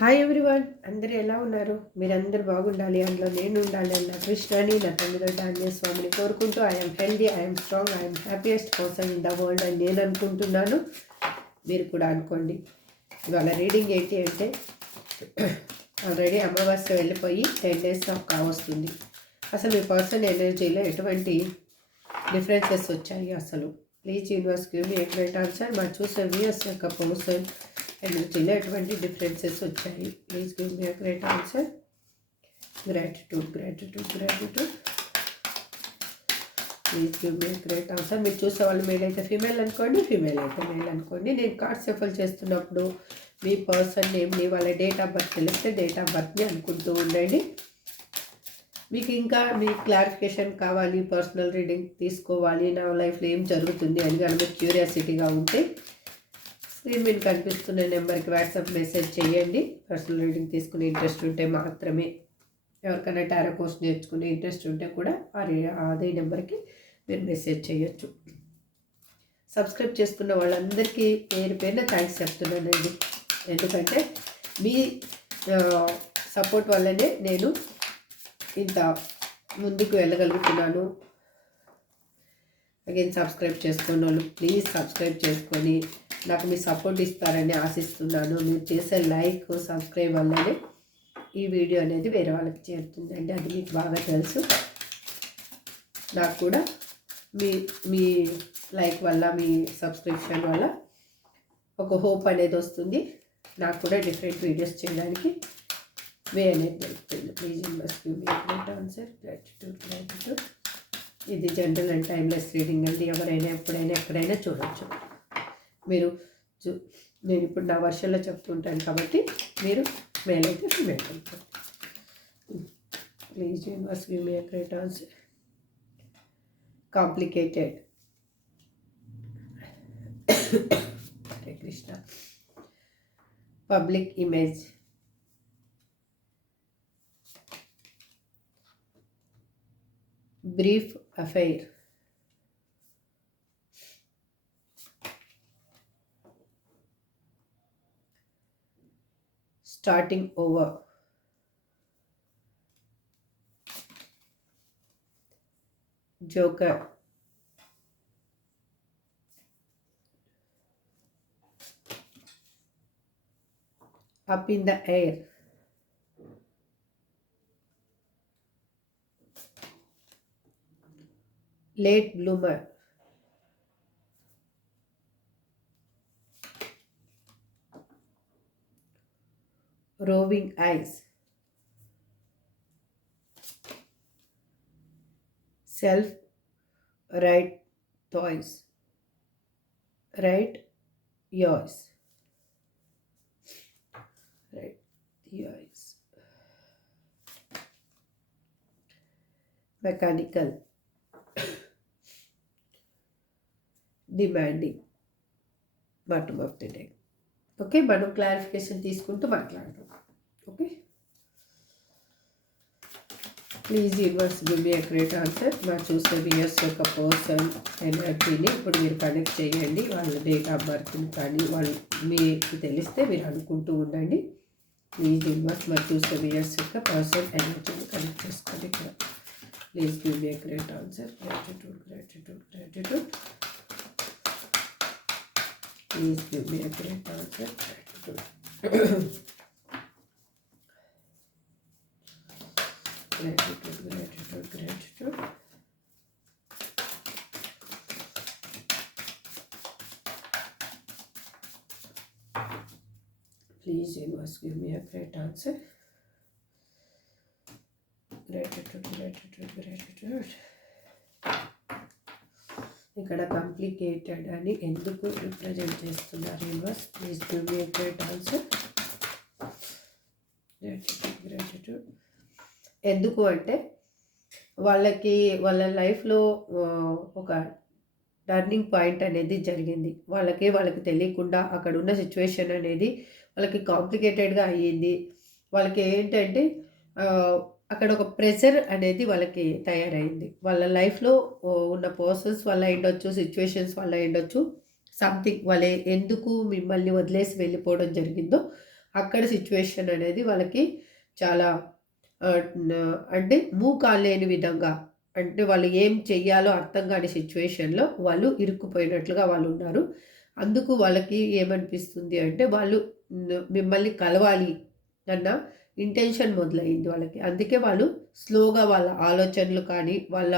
Hi everyone, అందరూ ఎలా ఉన్నారు? మీరందరూ బాగుండాలి, అందులో నేను ఉండాలి అన్న కృష్ణని నా తమ్మిదొడ్డ ఆంజనేయ స్వామిని కోరుకుంటూ I'm healthy, I'm strong, I'm happiest person in the world అని నేను అనుకుంటున్నాను. మీరు కూడా అనుకోండి. ఇవాళ రీడింగ్ ఏంటి అంటే ఆల్రెడీ అమావాస్య వెళ్ళిపోయి 10 days కావస్తుంది. అసలు మీ పర్సన్ ఎనర్జీలో ఎటువంటి డిఫరెన్సెస్ వచ్చాయి అసలు? Please universe give me exact answer. మరి చూసే వ్యూయర్స్ యొక్క పర్సన్ ఎనర్జీలో ఎటువంటి డిఫరెన్సెస్ వచ్చాయి? Please give me great answer. Gratitude gratitude gratitude. Please give me great answer. మీరు చూసే వాళ్ళు మేల్ అయితే ఫీమేల్ అనుకోండి, ఫీమేల్ అయితే మేల్ అనుకోండి. నేను కార్డ్ షఫల్ చేస్తున్నప్పుడు మీ పర్సన్ నేమ్ని, వాళ్ళ డేట్ ఆఫ్ బర్త్ తెలిస్తే డేట్ ఆఫ్ బర్త్ని అనుకుంటూ ఉండండి. మీకు ఇంకా మీ క్లారిఫికేషన్ కావాలి, పర్సనల్ రీడింగ్ తీసుకోవాలి, నా లైఫ్లో ఏం జరుగుతుంది అని కానీ మీకు క్యూరియాసిటీగా ఉంటే స్క్రీన్ మీద కనిపిస్తున్న నెంబర్కి వాట్సాప్ మెసేజ్ చేయండి. పర్సనల్ రీడింగ్ తీసుకునే ఇంట్రెస్ట్ ఉంటే మాత్రమే. ఎవరికైనా టారో కోర్స్ నేర్చుకునే ఇంట్రెస్ట్ ఉంటే కూడా అదే నెంబర్కి మీరు మెసేజ్ చేయొచ్చు. సబ్స్క్రైబ్ చేసుకున్న వాళ్ళందరికీ పేరు పేరున థ్యాంక్స్ చెప్తున్నానండి. ఎందుకంటే మీ సపోర్ట్ వల్లనే నేను ఇంత ముందుకు వెళ్ళగలుగుతున్నాను. అగైన్ సబ్స్క్రైబ్ చేసుకున్న వాళ్ళు ప్లీజ్ సబ్స్క్రైబ్ చేసుకొని నాకు మీ సపోర్ట్ ఇస్తారని ఆశిస్తున్నాను. మీరు చేసే లైక్ సబ్స్క్రైబ్ వల్లనే ఈ వీడియో అనేది వేరే వాళ్ళకి చేరుతుందండి. అది మీకు బాగా తెలుసు. నాకు కూడా మీ మీ లైక్ వల్ల, మీ సబ్స్క్రిప్షన్ వల్ల ఒక హోప్ అనేది వస్తుంది. నాకు కూడా డిఫరెంట్ వీడియోస్ చేయడానికి వే అనేది దొరుకుతుంది. Please invest give me great answer. Gratitude gratitude. ఇది జనరల్ అండ్ టైమ్లెస్ రీడింగ్ అండి. ఎవరైనా ఎప్పుడైనా ఎక్కడైనా చూడవచ్చు. మీరు నేను ఇప్పుడు నా వర్షన్లో చెప్తుంటాను కాబట్టి మీరు మేల్ అయితే ఫీమేల్ అనుకోండి. Please universe give me great answer. Complicated. Hare Krishna. Public image. Brief affair. starting over. Joker. Up in the air. Late bloomer. Roving eyes. Self right toys. Right yours. Right yours. Mechanical. Demanding. Bottom of the deck. Okay, మనం clarification తీసుకుంటూ మాట్లాడదాం. Okay, please universe give me great answer. మా చూసే viewers యొక్క person ఎనర్జీని ఇప్పుడు మీరు connect చేయండి. వాళ్ళ డేట్ ఆఫ్ బర్త్ని కానీ వాళ్ళు మీకు తెలిస్తే మీరు అనుకుంటూ ఉండండి. ప్లీజ్ యూనివర్స్ మా చూసే వ్యూయర్స్ యొక్క పర్సన్ ఎనర్జీని కనెక్ట్ చేసుకోండి. ఇక్కడ please give me great answer. Gratitude gratitude gratitude. Please give me a great answer. Gratitude, gratitude, gratitude. Please, universe, give me a great answer. Gratitude, gratitude, gratitude. ఇక్కడ complicated అని ఎందుకు represent చేస్తున్నారు universe? Please give me great answer. Gratitude gratitude. ఎందుకు అంటే వాళ్ళకి వాళ్ళ లైఫ్లో ఒక టర్నింగ్ పాయింట్ అనేది జరిగింది. వాళ్ళకి తెలియకుండా అక్కడ ఉన్న సిచ్యువేషన్ అనేది వాళ్ళకి కాంప్లికేటెడ్గా అయ్యింది. వాళ్ళకి ఏంటంటే అక్కడ ఒక ప్రెషర్ అనేది వాళ్ళకి తయారైంది. వాళ్ళ లైఫ్లో ఉన్న పర్సన్స్ వల్ల అయ్యుండొచ్చు, సిచ్యువేషన్స్ వల్ల అయ్యుండొచ్చు, సంథింగ్ వాళ్ళే ఎందుకు మిమ్మల్ని వదిలేసి వెళ్ళిపోవడం జరిగిందో అక్కడ సిచ్యువేషన్ అనేది వాళ్ళకి చాలా అంటే మూవ్ కాలేని విధంగా, అంటే వాళ్ళు ఏం చెయ్యాలో అర్థం కాని సిచ్యువేషన్లో వాళ్ళు ఇరుక్కుపోయినట్లుగా వాళ్ళు ఉన్నారు. అందుకు వాళ్ళకి ఏమనిపిస్తుంది అంటే వాళ్ళు మిమ్మల్ని కలవాలి అన్న ఇంటెన్షన్ మొదలైంది వాళ్ళకి. అందుకే వాళ్ళు స్లోగా వాళ్ళ ఆలోచనలు కానీ వాళ్ళ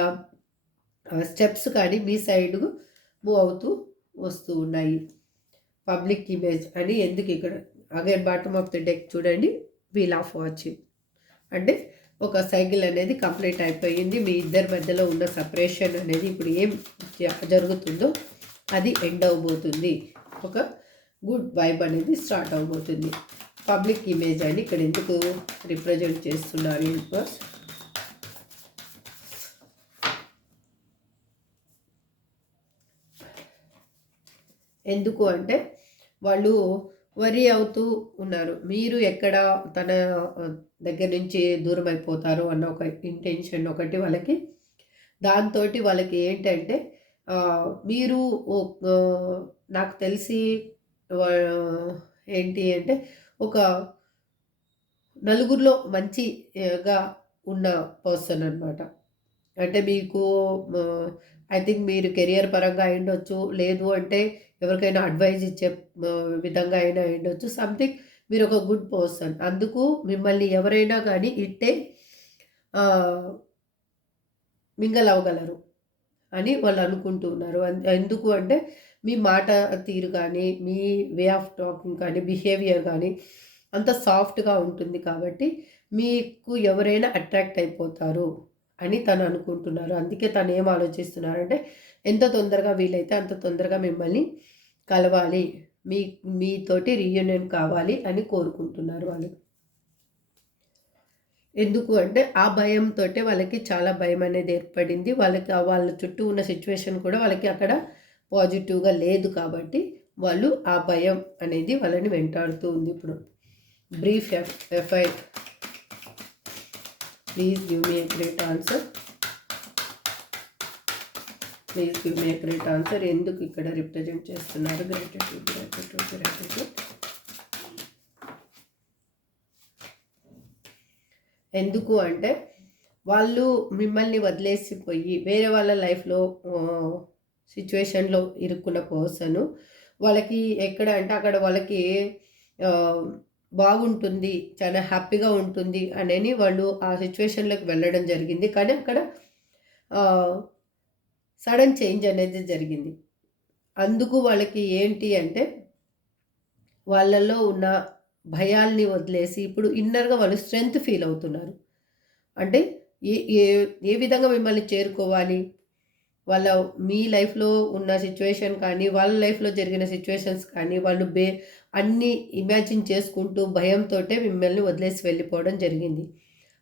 స్టెప్స్ కానీ మీ సైడ్ మూవ్ అవుతూ వస్తూ ఉన్నాయి. పబ్లిక్ ఇమేజ్ అని ఎందుకు ఇక్కడ again bottom of the deck చూడండి, వీల్ ఆఫ్ వాచింగ్ అంటే ఒక సైకిల్ అనేది కంప్లీట్ అయిపోయింది. మీ ఇద్దరి మధ్యలో ఉన్న సపరేషన్ అనేది ఇప్పుడు ఏం జరుగుతుందో అది ఎండ్ అవబోతుంది. ఒక గుడ్ వైబ్ అనేది స్టార్ట్ అవబోతుంది. పబ్లిక్ ఇమేజ్ అని ఇక్కడ ఎందుకు రిప్రజెంట్ చేస్తున్నారు యూనివర్స్? ఎందుకు అంటే వాళ్ళు వరీ అవుతూ ఉన్నారు. మీరు ఎక్కడ తన దగ్గర నుంచి దూరం అయిపోతారు అన్న ఒక ఇంటెన్షన్ ఒకటి వాళ్ళకి. దాంతో వాళ్ళకి ఏంటంటే మీరు నాకు తెలిసి ఏంటి అంటే ఒక నలుగురిలో మంచిగా ఉన్న పర్సన్ అనమాట. అంటే మీకు ఐ థింక్ మీరు కెరియర్ పరంగా అయ్యుండొచ్చు, లేదు అంటే ఎవరికైనా అడ్వైజ్ ఇచ్చే విధంగా అయినా అయ్యుండొచ్చు. సంథింగ్ మీరు ఒక గుడ్ పర్సన్. అందుకు మిమ్మల్ని ఎవరైనా కానీ ఇట్టే మింగల్ అవ్వగలరు అని వాళ్ళు అనుకుంటూ ఉన్నారు. ఎందుకు అంటే మీ మాట తీరు కానీ, మీ వే ఆఫ్ టాకింగ్ కానీ, బిహేవియర్ కానీ అంత సాఫ్ట్గా ఉంటుంది కాబట్టి మీకు ఎవరైనా అట్రాక్ట్ అయిపోతారు అని తను అనుకుంటున్నారు. అందుకే తను ఏం ఆలోచిస్తున్నారంటే ఎంత తొందరగా వీలైతే అంత తొందరగా మిమ్మల్ని కలవాలి, మీతోటి రీయూనియన్ కావాలి అని కోరుకుంటున్నారు వాళ్ళు. ఎందుకు అంటే ఆ భయంతో వాళ్ళకి చాలా భయం అనేది ఏర్పడింది. వాళ్ళకి వాళ్ళ చుట్టూ ఉన్న సిచ్యువేషన్ కూడా వాళ్ళకి అక్కడ పాజిటివ్గా లేదు కాబట్టి వాళ్ళు ఆ భయం అనేది వాళ్ళని వెంటాడుతూ ఉంది. ఇప్పుడు briefly please give me a great answer. Please give me a great answer. ఎందుకు ఇక్కడ రిప్రజెంట్ చేస్తున్నారు? గ్రేటిట్యూడ్. ఎందుకు అంటే వాళ్ళు మిమ్మల్ని వదిలేసిపోయి వేరే వాళ్ళ లైఫ్లో సిచ్యువేషన్లో ఇరుక్కున్న పర్సన్ వాళ్ళకి ఎక్కడ అంటే అక్కడ వాళ్ళకి బాగుంటుంది, చాలా హ్యాపీగా ఉంటుంది అనేది వాళ్ళు ఆ సిచ్యువేషన్లోకి వెళ్ళడం జరిగింది. కానీ అక్కడ సడన్ చేంజ్ అనేది జరిగింది. అందుకు వాళ్ళకి ఏంటి అంటే వాళ్ళల్లో ఉన్న భయాల్ని వదిలేసి ఇప్పుడు ఇన్నర్గా వాళ్ళు స్ట్రెంగ్త్ ఫీల్ అవుతున్నారు. అంటే ఏ ఏ ఏ విధంగా మిమ్మల్ని చేరుకోవాలి, వాళ్ళ మీ లైఫ్లో ఉన్న సిచ్యువేషన్ కానీ, వాళ్ళ లైఫ్లో జరిగిన సిచ్యువేషన్స్ కానీ వాళ్ళు అన్నీ ఇమాజిన్ చేసుకుంటూ భయంతో మిమ్మల్ని వదిలేసి వెళ్ళిపోవడం జరిగింది.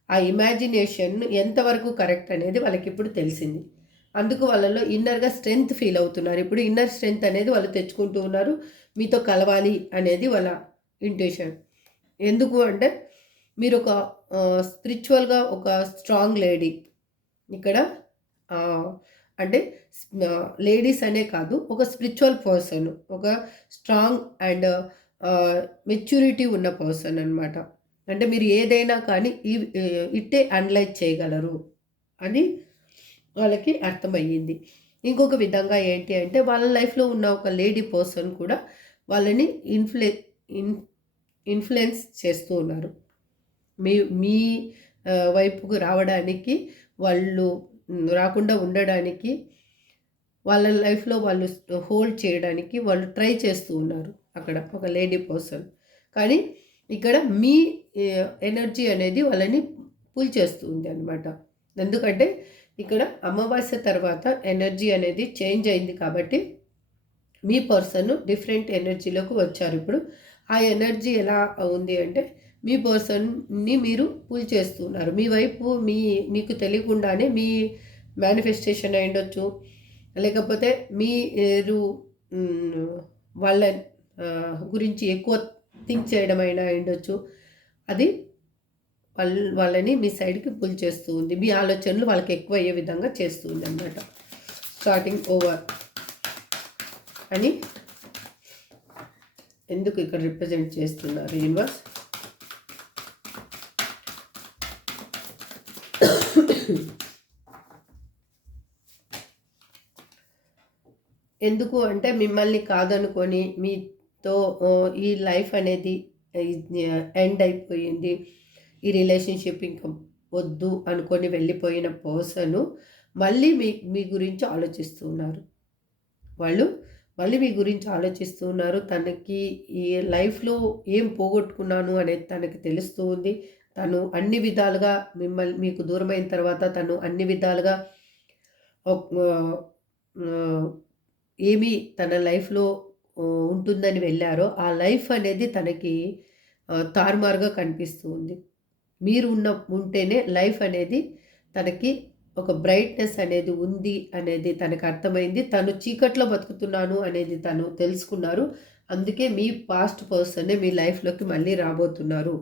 ఆ ఇమాజినేషన్ ఎంతవరకు కరెక్ట్ అనేది వాళ్ళకి ఇప్పుడు తెలిసింది. అందుకు వాళ్ళలో ఇన్నర్గా స్ట్రెంగ్త్ ఫీల్ అవుతున్నారు. ఇప్పుడు ఇన్నర్ స్ట్రెంగ్త్ అనేది వాళ్ళు తెచ్చుకుంటూ ఉన్నారు. మీతో కలవాలి అనేది వాళ్ళ ఇంట్యూషన్. ఎందుకు అంటే మీరు ఒక స్పిరిచువల్గా ఒక స్ట్రాంగ్ లేడీ. ఇక్కడ అంటే లేడీస్ అనే కాదు, ఒక స్పిరిచువల్ పర్సన్, ఒక స్ట్రాంగ్ అండ్ మెచ్యూరిటీ ఉన్న పర్సన్ అనమాట. అంటే మీరు ఏదైనా కానీ ఇట్టే అనలైజ్ చేయగలరు అని వాళ్ళకి అర్థమయ్యింది. ఇంకొక విధంగా ఏంటి అంటే వాళ్ళ లైఫ్లో ఉన్న ఒక లేడీ పర్సన్ కూడా వాళ్ళని ఇన్ఫ్లుయెన్స్ చేస్తూ ఉన్నారు. మీ వైపుకు రావడానికి, వాళ్ళు రాకుండా ఉండడానికి, వాళ్ళ లైఫ్లో వాళ్ళు హోల్డ్ చేయడానికి వాళ్ళు ట్రై చేస్తూ ఉన్నారు అక్కడ ఒక లేడీ పర్సన్. కానీ ఇక్కడ మీ ఎనర్జీ అనేది వాళ్ళని పుల్ చేస్తూ ఉంది అనమాట. ఎందుకంటే ఇక్కడ అమావాస్య తర్వాత ఎనర్జీ అనేది చేంజ్ అయింది కాబట్టి మీ పర్సన్ డిఫరెంట్ ఎనర్జీలోకి వచ్చారు. ఇప్పుడు ఆ ఎనర్జీ ఎలా ఉంది అంటే మీ పర్సన్ని మీరు పుల్ చేస్తున్నారు మీ వైపు. మీకు తెలియకుండానే మీ మేనిఫెస్టేషన్ అయి ఉండొచ్చు, లేకపోతే మీరు వాళ్ళ గురించి ఎక్కువ థింక్ చేయడం అయినా ఉండొచ్చు. అది వాళ్ళని మీ సైడ్కి పుల్ చేస్తూ ఉంది. మీ ఆలోచనలు వాళ్ళకి ఎక్కువ అయ్యే విధంగా చేస్తూ ఉంది అన్నమాట. స్టార్టింగ్ ఓవర్ అని ఎందుకు ఇక్కడ రిప్రజెంట్ చేస్తున్నారు యూనివర్స్? ఎందుకు అంటే మిమ్మల్ని కాదనుకొని మీతో ఈ లైఫ్ అనేది ఎండ్ అయిపోయింది, ఈ రిలేషన్షిప్ ఇంకా వద్దు అనుకొని వెళ్ళిపోయిన పర్సను మళ్ళీ మీ గురించి ఆలోచిస్తూ ఉన్నారు. వాళ్ళు మళ్ళీ మీ గురించి ఆలోచిస్తూ ఉన్నారు. తనకి ఈ లైఫ్లో ఏం పోగొట్టుకున్నాను అనేది తనకి తెలుస్తూ ఉంది. తను అన్ని విధాలుగా మీకు దూరమైన తర్వాత తను అన్ని విధాలుగా ఏమి తన లైఫ్లో ఉంటుందని వెళ్ళారో ఆ లైఫ్ అనేది తనకి తారుమారుగా కనిపిస్తూ ఉంది. మీరు ఉంటేనే లైఫ్ అనేది తనకి ఒక బ్రైట్నెస్ అనేది ఉంది అనేది తనకు అర్థమైంది. తను చీకట్లో బతుకుతున్నాను అనేది తను తెలుసుకున్నారు. అందుకే మీ పాస్ట్ పర్సనే మీ లైఫ్లోకి మళ్ళీ రాబోతున్నారు.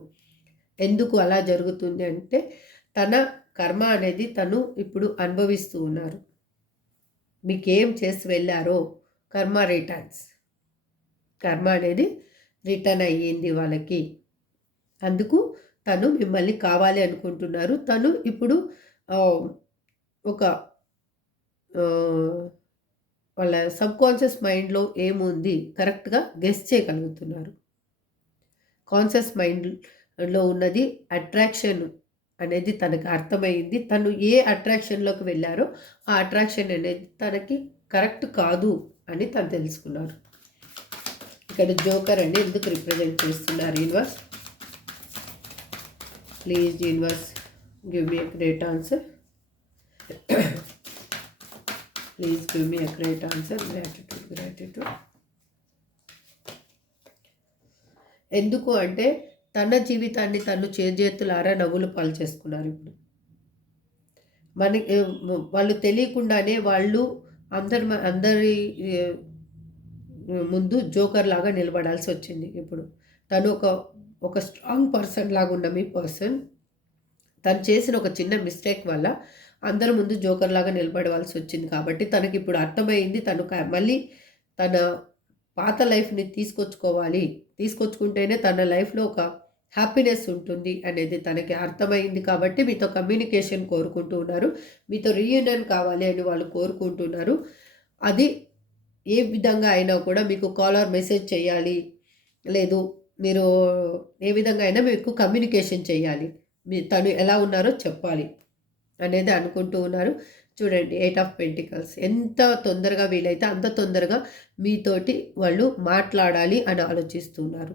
ఎందుకు అలా జరుగుతుంది అంటే తన కర్మ అనేది తను ఇప్పుడు అనుభవిస్తూ ఉన్నారు. మీకేం చేసి వెళ్ళారో కర్మ రిటర్న్స్, కర్మ అనేది రిటర్న్ అయ్యింది వాళ్ళకి. అందుకు తను మిమ్మల్ని కావాలి అనుకుంటున్నారు. తను ఇప్పుడు ఒక వాళ్ళ సబ్కాన్షియస్ మైండ్లో ఏముంది కరెక్ట్గా గెస్ చేయగలుగుతున్నారు. కాన్షియస్ మైండ్లో ఉన్నది అట్రాక్షన్ అనేది తనకు అర్థమైంది. తను ఏ అట్రాక్షన్లోకి వెళ్ళారో ఆ అట్రాక్షన్ అనేది తనకి కరెక్ట్ కాదు అని తను తెలుసుకున్నారు. ఇక్కడ జోకర్ అండి ఎందుకు రిప్రజెంట్ చేస్తున్నారు universe? Please universe give me a great answer. Please give me a great answer. Gratitude. ఎందుకు అంటే తన జీవితాన్ని తను చేజేతులారా నవ్వులు పాలు చేసుకున్నారు. ఇప్పుడు వాళ్ళు తెలియకుండానే వాళ్ళు అందరి ముందు జోకర్ లాగా నిలబడాల్సి వచ్చింది. ఇప్పుడు తను ఒక స్ట్రాంగ్ పర్సన్ లాగా ఉన్న మీ పర్సన్ తను చేసిన ఒక చిన్న మిస్టేక్ వల్ల అందరి ముందు జోకర్ లాగా నిలబడవలసి వచ్చింది. కాబట్టి తనకి ఇప్పుడు అర్థమైంది తను మళ్ళీ తన పాత లైఫ్ని తీసుకొచ్చుకుంటేనే తన లైఫ్లో ఒక హ్యాపీనెస్ ఉంటుంది అనేది తనకి అర్థమైంది. కాబట్టి మీతో కమ్యూనికేషన్ కోరుకుంటూ ఉన్నారు. మీతో రీయూనియన్ కావాలి అని వాళ్ళు కోరుకుంటున్నారు. అది ఏ విధంగా అయినా కూడా మీకు కాల్ ఆర్ మెసేజ్ చేయాలి, లేదు మీరు ఏ విధంగా అయినా మీకు కమ్యూనికేషన్ చేయాలి, తను ఎలా ఉన్నారో చెప్పాలి అనేది అనుకుంటూ ఉన్నారు. చూడండి 8 ఆఫ్ పెంటికల్స్. ఎంత తొందరగా వీలైతే అంత తొందరగా మీతోటి వాళ్ళు మాట్లాడాలి అని ఆలోచిస్తున్నారు.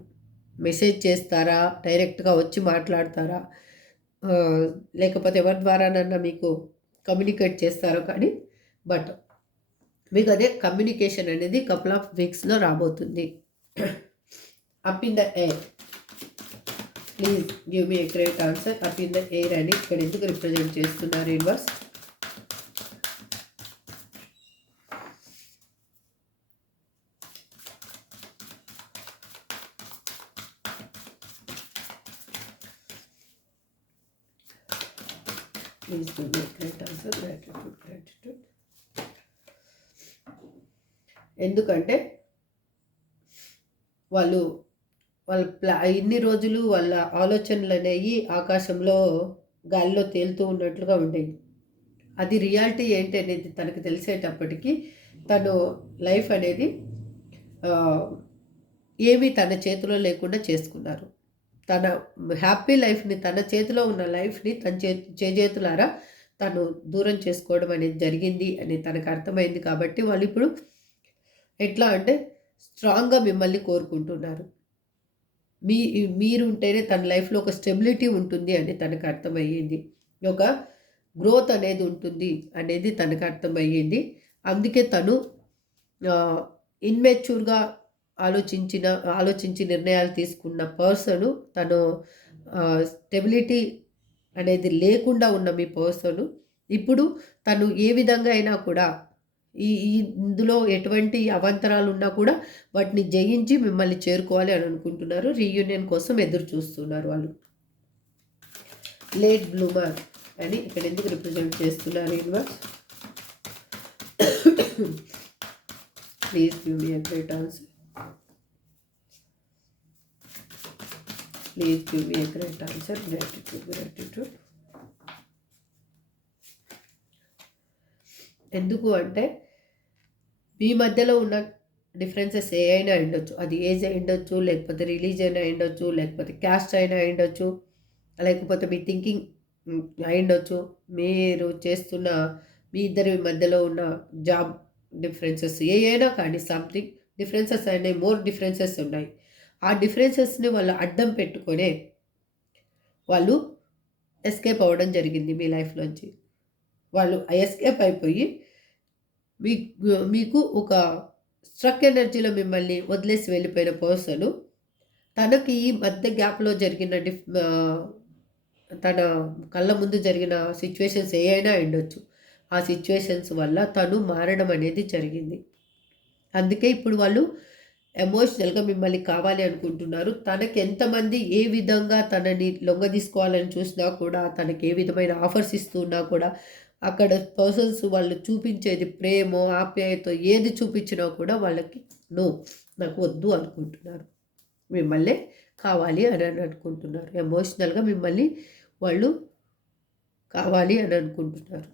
మెసేజ్ చేస్తారా, డైరెక్ట్గా వచ్చి మాట్లాడతారా, లేకపోతే ఎవరి ద్వారానన్నా మీకు కమ్యూనికేట్ చేస్తారో కానీ బట్ మీకు అదే కమ్యూనికేషన్ అనేది కపుల్ ఆఫ్ వీక్స్లో రాబోతుంది. Up in the air. Please give me a great answer. Up in the air అని ఇక్కడ ఎందుకు రిప్రజెంట్ చేస్తున్నారు universe? Please give me a great answer. Gratitude. ఎందుకంటే వాళ్ళ ఇన్ని రోజులు వాళ్ళ ఆలోచనలు అనేవి ఆకాశంలో గాలిలో తేలుతూ ఉన్నట్లుగా ఉండేవి. అది రియాలిటీ ఏంటి అనేది తనకు తెలిసేటప్పటికీ తను లైఫ్ అనేది ఏమీ తన చేతిలో లేకుండా చేసుకున్నారు. తన హ్యాపీ లైఫ్ని, తన చేతిలో ఉన్న లైఫ్ని తన చేతులారా తను దూరం చేసుకోవడం అనేది జరిగింది అని తనకు అర్థమైంది. కాబట్టి వాళ్ళు ఇప్పుడు ఎట్లా అంటే స్ట్రాంగ్గా మిమ్మల్ని కోరుకుంటున్నారు. మీరు ఉంటేనే తన లైఫ్లో ఒక స్టెబిలిటీ ఉంటుంది అని తనకు అర్థమయ్యింది. ఒక గ్రోత్ అనేది ఉంటుంది అనేది తనకు అర్థమయ్యింది. అందుకే తను ఇన్మెచ్యూర్గా ఆలోచించి నిర్ణయాలు తీసుకున్న పర్సను, తను స్టెబిలిటీ అనేది లేకుండా ఉన్న మీ పర్సను ఇప్పుడు తను ఏ విధంగా అయినా కూడా ఇందులో ఎటువంటి అవాంతరాలు ఉన్నా కూడా వాటిని జయించి మిమ్మల్ని చేరుకోవాలి అని అనుకుంటున్నారు. రీయూనియన్ కోసం ఎదురు చూస్తున్నారు వాళ్ళు. లేట్ బ్లూమర్ అని ఇక్కడ ఎందుకు రిప్రజెంట్ చేస్తున్నారు universe? Please give me a great answer. Please give me a great answer. Gratitude. ఎందుకు అంటే మీ మధ్యలో ఉన్న డిఫరెన్సెస్ ఏ అయినా ఉండొచ్చు. అది ఏజ్ అయి ఉండొచ్చు, లేకపోతే రిలీజియన్ అయి ఉండొచ్చు, లేకపోతే క్యాస్ట్ అయినా అయి ఉండొచ్చు, లేకపోతే మీ థింకింగ్ అయి ఉండొచ్చు, మీరు చేస్తున్న మీ ఇద్దరి మధ్యలో ఉన్న జాబ్ డిఫరెన్సెస్ ఏ అయినా కానీ సంథింగ్ డిఫరెన్సెస్ అయినాయి, మోర్ డిఫరెన్సెస్ ఉన్నాయి. ఆ డిఫరెన్సెస్ని వాళ్ళు అడ్డం పెట్టుకొనే వాళ్ళు ఎస్కేప్ అవ్వడం జరిగింది మీ లైఫ్లోంచి. వాళ్ళు ఎస్కేప్ అయిపోయి మీకు ఒక స్ట్రక్ ఎనర్జీలో మిమ్మల్ని వదిలేసి వెళ్ళిపోయిన పర్సను తనకి ఈ మధ్య గ్యాప్లో జరిగిన తన కళ్ళ ముందు జరిగిన సిచ్యువేషన్స్ ఏ అయినా ఉండొచ్చు. ఆ సిచ్యువేషన్స్ వల్ల తను మారడం అనేది జరిగింది. అందుకే ఇప్పుడు వాళ్ళు ఎమోషనల్గా మిమ్మల్ని కావాలి అనుకుంటున్నారు. తనకి ఎంతమంది ఏ విధంగా తనని లొంగ తీసుకోవాలని చూసినా కూడా, తనకి ఏ విధమైన ఆఫర్స్ ఇస్తున్నా కూడా, అక్కడ పర్సన్స్ వాళ్ళు చూపించేది ప్రేమో ఆప్యాయత ఏది చూపించినా కూడా వాళ్ళకి నో, నాకు వద్దు అనుకుంటున్నారు. మిమ్మల్ని కావాలి అని అనుకుంటున్నారు. ఎమోషనల్గా మిమ్మల్ని వాళ్ళు కావాలి అని అనుకుంటున్నారు.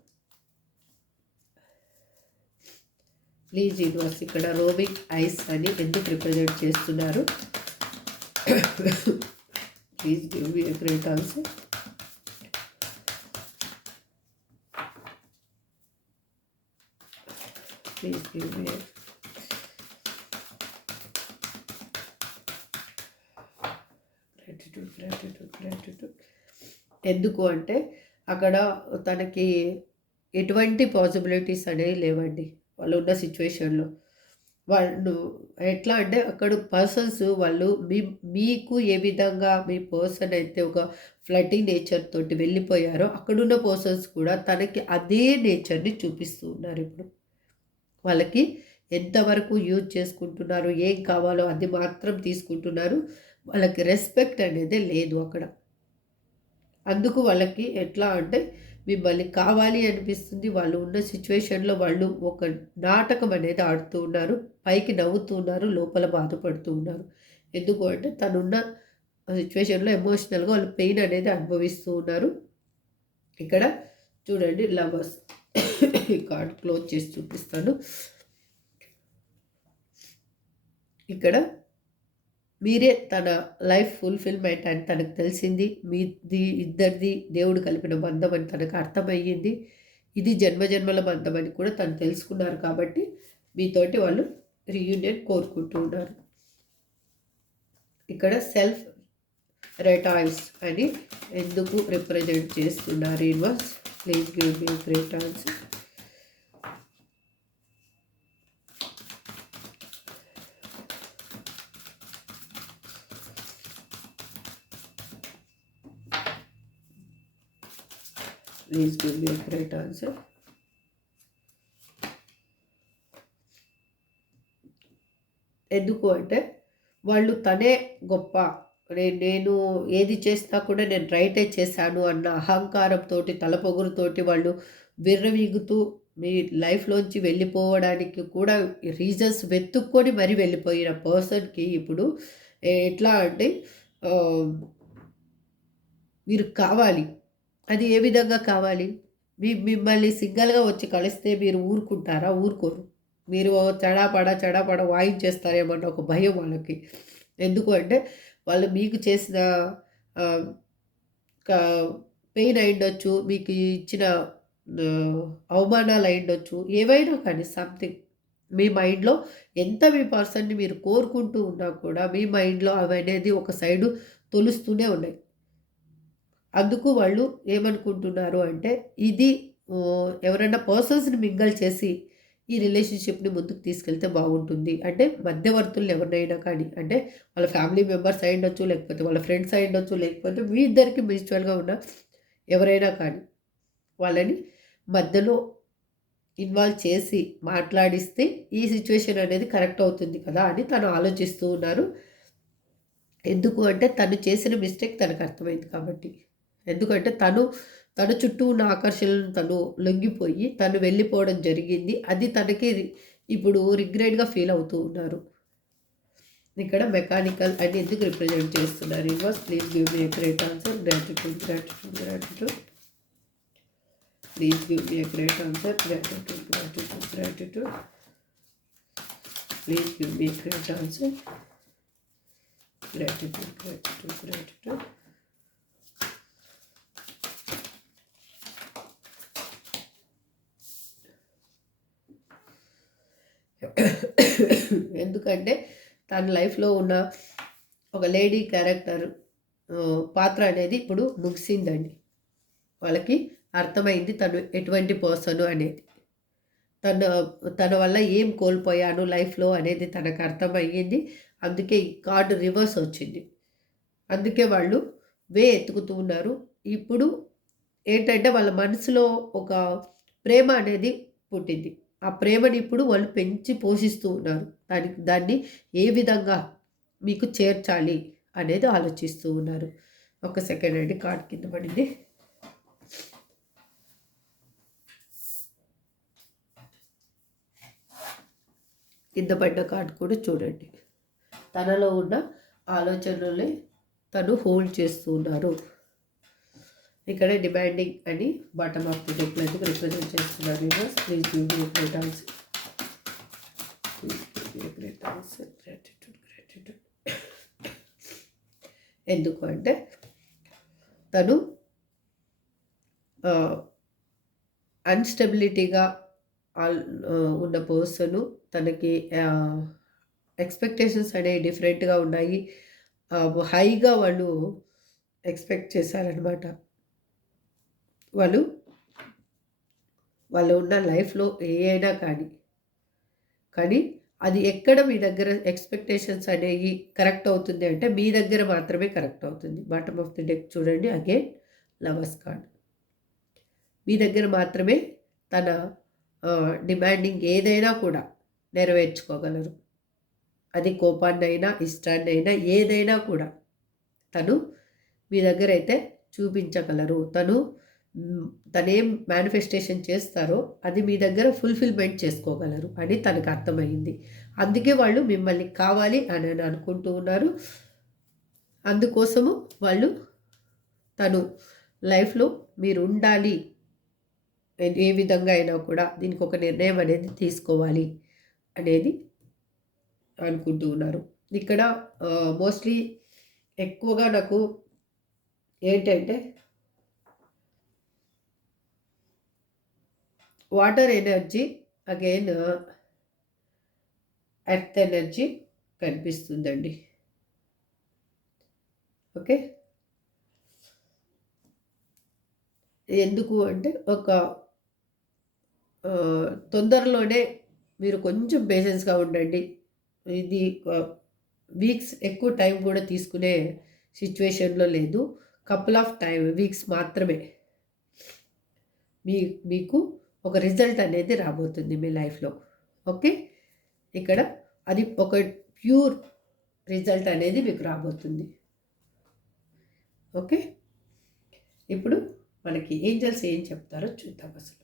ప్లీజ్ యూనివర్స్ ఇక్కడ రోమింగ్ ఐస్ అని ఎందుకు రిప్రజెంట్ చేస్తున్నారు? Please give me a great answer. Please give me gratitude. ఎందుకు అంటే అక్కడ తనకి ఎటువంటి పాసిబిలిటీస్ అనేవి లేవండి వాళ్ళు ఉన్న సిచ్యువేషన్లో. వాళ్ళు ఎట్లా అంటే అక్కడ పర్సన్స్ వాళ్ళు మీకు ఏ విధంగా మీ పర్సన్ అయితే ఒక ఫ్లటింగ్ నేచర్ తోటి వెళ్ళిపోయారో అక్కడున్న పర్సన్స్ కూడా తనకి అదే నేచర్ని చూపిస్తూ ఉన్నారు. ఇప్పుడు వాళ్ళకి ఎంతవరకు యూజ్ చేసుకుంటున్నారు, ఏం కావాలో అది మాత్రం తీసుకుంటున్నారు. వాళ్ళకి రెస్పెక్ట్ అనేది లేదు అక్కడ. అందుకు వాళ్ళకి ఎట్లా అంటే మిమ్మల్ని కావాలి అనిపిస్తుంది. వాళ్ళు ఉన్న సిచ్యువేషన్లో వాళ్ళు ఒక నాటకం అనేది ఆడుతూ ఉన్నారు. పైకి నవ్వుతూ ఉన్నారు, లోపల బాధపడుతూ ఉన్నారు. ఎందుకు అంటే తనున్న సిచ్యువేషన్లో ఎమోషనల్గా వాళ్ళు పెయిన్ అనేది అనుభవిస్తూ ఉన్నారు. ఇక్కడ చూడండి లవర్స్ ఈ కార్డ్ క్లోజ్ చేసి చూపిస్తాను. ఇక్కడ మీరే తన లైఫ్ ఫుల్ఫిల్మెంట్ అని తనకు తెలిసింది. మీది ఇద్దరిది దేవుడు కలిపిన బంధం అని తనకు అర్థమయ్యింది. ఇది జన్మజన్మల బంధం అని కూడా తను తెలుసుకున్నారు. కాబట్టి మీతోటి వాళ్ళు రీయూనియన్ కోరుకుంటూ ఉన్నారు. ఇక్కడ సెల్ఫ్ రిటైర్స్ అని ఎందుకు రిప్రజెంట్ చేస్తున్నారు universe? Please give me great answer. Please give me great answer. ఎందుకు అంటే వాళ్ళు తనే గొప్ప, నేను ఏది చేసినా కూడా నేను రైటే చేశాను అన్న అహంకారంతో తలపొగురుతోటి వాళ్ళు విర్రవీగుతూ మీ లైఫ్లోంచి వెళ్ళిపోవడానికి కూడా రీజన్స్ వెతుక్కొని మరి వెళ్ళిపోయిన పర్సన్కి ఇప్పుడు ఎట్లా అంటే మీరు కావాలి. అది ఏ విధంగా కావాలి? మిమ్మల్ని సింగల్గా వచ్చి కలిస్తే మీరు ఊరుకుంటారా? ఊరుకోరు. మీరు చడాపడ వాయించేస్తారేమన్న ఒక భయం వాళ్ళకి. ఎందుకు అంటే వాళ్ళు మీకు చేసిన పెయిన్ అయిండొచ్చు, మీకు ఇచ్చిన అవమానాలు అయిండొచ్చు, ఏవైనా కానీ సంథింగ్ మీ మైండ్లో ఎంత మీ పర్సన్ని మీరు కోరుకుంటూ ఉన్నా కూడా మీ మైండ్లో అవి అనేది ఒక సైడు తొలుస్తూనే ఉన్నాయి. అందుకు వాళ్ళు ఏమనుకుంటున్నారు అంటే ఇది ఎవరైనా పర్సన్స్ని మింగల్ చేసి ఈ రిలేషన్షిప్ని ముందుకు తీసుకెళ్తే బాగుంటుంది. అంటే మధ్యవర్తులు ఎవరినైనా కానీ, అంటే వాళ్ళ ఫ్యామిలీ మెంబర్స్ అయి ఉండొచ్చు, లేకపోతే వాళ్ళ ఫ్రెండ్స్ అయి ఉండొచ్చు, లేకపోతే మీ ఇద్దరికి మ్యూచువల్గా ఉన్న ఎవరైనా కానీ వాళ్ళని మధ్యలో ఇన్వాల్వ్ చేసి మాట్లాడిస్తే ఈ సిచ్యువేషన్ అనేది కరెక్ట్ అవుతుంది కదా అని తను ఆలోచిస్తూ ఉన్నారు. ఎందుకు అంటే తను చేసిన మిస్టేక్ తనకు అర్థమైంది కాబట్టి. ఎందుకంటే తన చుట్టూ ఉన్న ఆకర్షణలను తను లొంగిపోయి తను వెళ్ళిపోవడం జరిగింది. అది తనకి ఇప్పుడు రిగ్రెట్గా ఫీల్ అవుతూ ఉన్నారు. ఇక్కడ మెకానికల్ అని ఎందుకు రిప్రజెంట్ చేస్తున్నారు universe? Please give me great answer. Gratitude gratitude gratitude. Please give me great answer. Gratitude gratitude gratitude. Please give me great answer. Gratitude gratitude gratitude. ఎందుకంటే తన లైఫ్లో ఉన్న ఒక లేడీ క్యారెక్టర్ పాత్ర అనేది ఇప్పుడు ముగిసిందండి. వాళ్ళకి అర్థమైంది తను ఎటువంటి పర్సన్ అనేది. తన వల్ల ఏం కోల్పోయాను లైఫ్లో అనేది తనకు అర్థమయ్యింది. అందుకే ఈ కార్డు రివర్స్ వచ్చింది. అందుకే వాళ్ళు ఎత్తుకుతూ ఉన్నారు. ఇప్పుడు ఏంటంటే వాళ్ళ మనసులో ఒక ప్రేమ అనేది పుట్టింది. ఆ ప్రేమని ఇప్పుడు వాళ్ళు పెంచి పోషిస్తూ ఉన్నారు. దాన్ని ఏ విధంగా మీకు చేర్చాలి అనేది ఆలోచిస్తూ ఉన్నారు. ఒక సెకండ్ అండి, కార్డ్ కింద పడింది. కింద పడ్డ కార్డ్ కూడా చూడండి. తనలో ఉన్న ఆలోచనలే తను హోల్డ్ చేస్తూ ఉన్నారు. ఇక్కడ డిమాండింగ్ అని బాటమ్ ఆఫ్ ది డెక్ ఎందుకు రిప్రజెంట్ చేస్తున్నారు universe? Please give me great answer. Please give me great answer. Gratitude gratitude. ఎందుకు అంటే తను అన్స్టెబిలిటీగా ఉన్న పర్సను. తనకి ఎక్స్పెక్టేషన్స్ అనేవి డిఫరెంట్గా ఉన్నాయి. హైగా వాళ్ళు ఎక్స్పెక్ట్ చేశారనమాట. వాళ్ళు ఉన్న లైఫ్లో అయినా కానీ అది ఎక్కడ మీ దగ్గర ఎక్స్పెక్టేషన్స్ అనేవి కరెక్ట్ అవుతుంది అంటే మీ దగ్గర మాత్రమే కరెక్ట్ అవుతుంది. బాటమ్ ఆఫ్ ది డెక్ చూడండి, అగైన్ లవర్స్ కార్డ్. మీ దగ్గర మాత్రమే తన డిమాండింగ్ ఏదైనా కూడా నెరవేర్చుకోగలరు. అది కోపాన్నైనా ఇష్టాన్నైనా ఏదైనా కూడా తను మీ దగ్గర అయితే చూపించగలరు. తనేం మేనిఫెస్టేషన్ చేస్తారో అది మీ దగ్గర ఫుల్ఫిల్మెంట్ చేసుకోగలరు అని తనకు అర్థమైంది. అందుకే వాళ్ళు మిమ్మల్ని కావాలి అని అనుకుంటూ ఉన్నారు. అందుకోసము వాళ్ళు తను లైఫ్లో మీరు ఉండాలి, ఏ విధంగా అయినా కూడా దీనికి ఒక నిర్ణయం అనేది తీసుకోవాలి అనేది అనుకుంటూ ఉన్నారు. ఇక్కడ మోస్ట్లీ ఎక్కువగా నాకు ఏంటంటే water energy, again earth energy కనిపిస్తుందండి. ఓకే, ఎందుకు అంటే ఒక తొందరలోనే మీరు కొంచెం పేషెన్స్గా ఉండండి. ఇది వీక్స్ ఎక్కువ టైం కూడా తీసుకునే సిచ్యువేషన్లో లేదు. కపుల్ ఆఫ్ వీక్స్ మాత్రమే మీకు ఒక రిజల్ట్ అనేది రాబోతుంది మీ లైఫ్లో. ఓకే, ఇక్కడ అది ఒక ప్యూర్ రిజల్ట్ అనేది మీకు రాబోతుంది. ఓకే, ఇప్పుడు మనకి ఏంజల్స్ ఏం చెప్తారో చూద్దాం. అసలు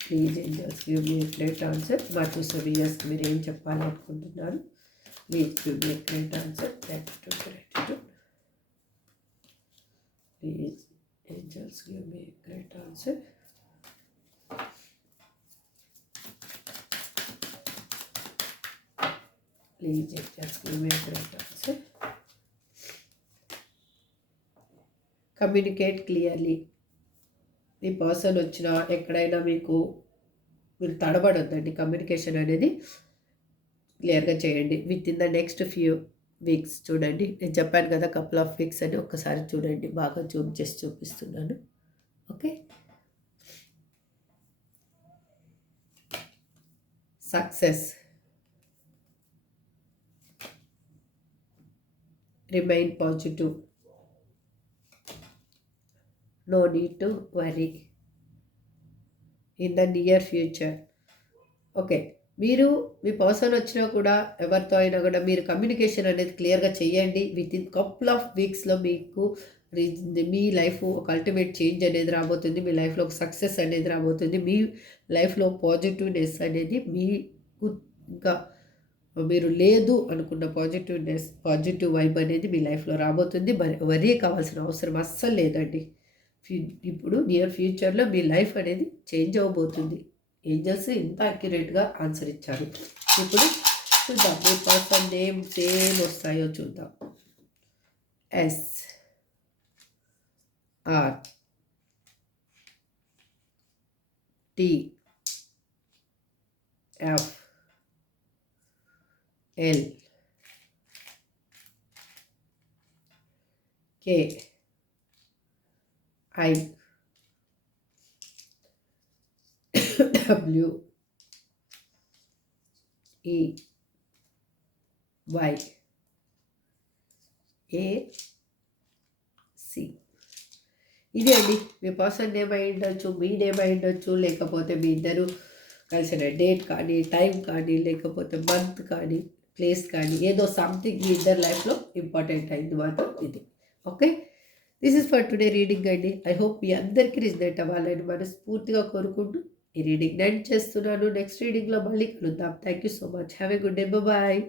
please angels give me great answer. మా చూసే మీరు ఏం చెప్పాలనుకుంటున్నారు? Please give me great answer. Gratitude gratitude. Please, angels, give me a great answer. Please, angels, give me a great answer. Communicate clearly. ఈ పర్సన్ వచ్చినా ఎక్కడైనా మీరు తడబడొద్దండి. కమ్యూనికేషన్ అనేది క్లియర్గా చేయండి. With in the next few weeks చూడండి. నేను చెప్పాను కదా కపుల్ ఆఫ్ వీక్స్ అని, ఒక్కసారి చూడండి. బాగా జూమ్ చేసి చూపిస్తున్నాను. Okay, success, remain positive, no need to worry in the near future. Okay, మీరు మీ పర్సన్ వచ్చినా కూడా ఎవరితో అయినా కూడా మీరు కమ్యూనికేషన్ అనేది క్లియర్గా చేయండి. విత్ ఇన్ కపుల్ ఆఫ్ వీక్స్లో మీకు మీ లైఫ్ ఒక అల్టిమేట్ చేంజ్ అనేది రాబోతుంది. మీ లైఫ్లో ఒక సక్సెస్ అనేది రాబోతుంది. మీ లైఫ్లో పాజిటివ్నెస్ అనేది మీకు ఇంకా మీరు లేదు అనుకున్న పాజిటివ్ వైబ్ అనేది మీ లైఫ్లో రాబోతుంది. మరి వరీ కావాల్సిన అవసరం అస్సలు లేదండి. ఇప్పుడు నియర్ ఫ్యూచర్లో మీ లైఫ్ అనేది చేంజ్ అవ్వబోతుంది. ఏంజల్స్ ఇంత అక్యురేట్గా ఆన్సర్ ఇచ్చారు. ఇప్పుడు చూద్దాం మీ పర్సన్ నేమ్స్ ఏం వస్తాయో చూద్దాం. S R T F L K I W E Y A C. ఇదే అండి మీ పర్సన్ నేమ్ అయి ఉండొచ్చు, మీ నేమ్ అయి ఉండొచ్చు, లేకపోతే మీ ఇద్దరు కలిసిన డేట్ కానీ, టైం కానీ, లేకపోతే మంత్ కానీ, ప్లేస్ కానీ, ఏదో సంథింగ్ మీ ఇద్దరు లైఫ్లో ఇంపార్టెంట్ అయింది మాత్రం ఇది. Okay, this is for today reading అండి. ఐ హోప్ మీ అందరికీ రిజనేట్ అవ్వాలని మనస్ఫూర్తిగా కోరుకుంటూ ఈ రీడింగ్ ఎండ్ చేస్తున్నాను. నెక్స్ట్ రీడింగ్లో మళ్ళీ కలుద్దాం. Thank you so much. Have a good day. Bye.